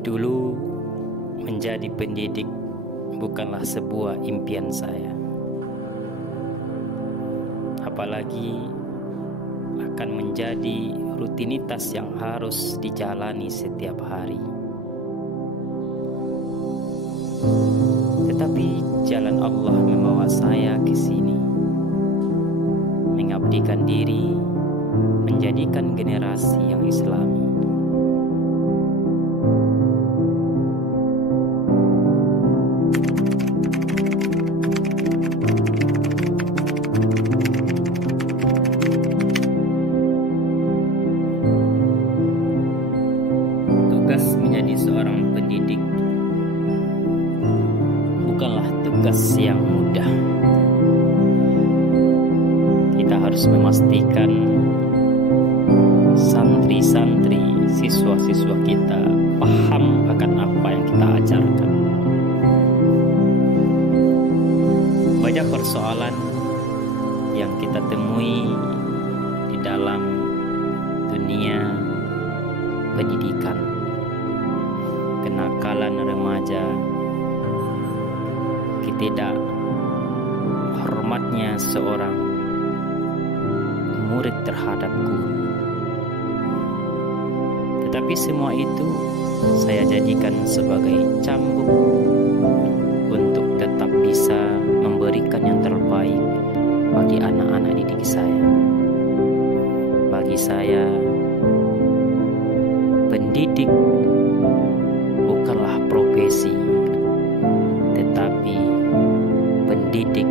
Dulu menjadi pendidik bukanlah sebuah impian saya, apalagi akan menjadi rutinitas yang harus dijalani setiap hari. Tetapi jalan Allah membawa saya ke sini, mengabdikan diri, menjadikan generasi yang Islami. Tugas menjadi seorang pendidik bukanlah tugas yang mudah. Kita harus memastikan santri-santri, siswa-siswa kita paham akan apa yang kita ajarkan. Banyak persoalan yang kita temui di dalam dunia pendidikan. Kenakalan remaja, ketidak hormatnya seorang murid terhadap guru. Tetapi semua itu saya jadikan sebagai cambuk untuk tetap bisa memberikan yang terbaik bagi anak-anak didik saya. Bagi saya, pendidik bukanlah profesi, tetapi pendidik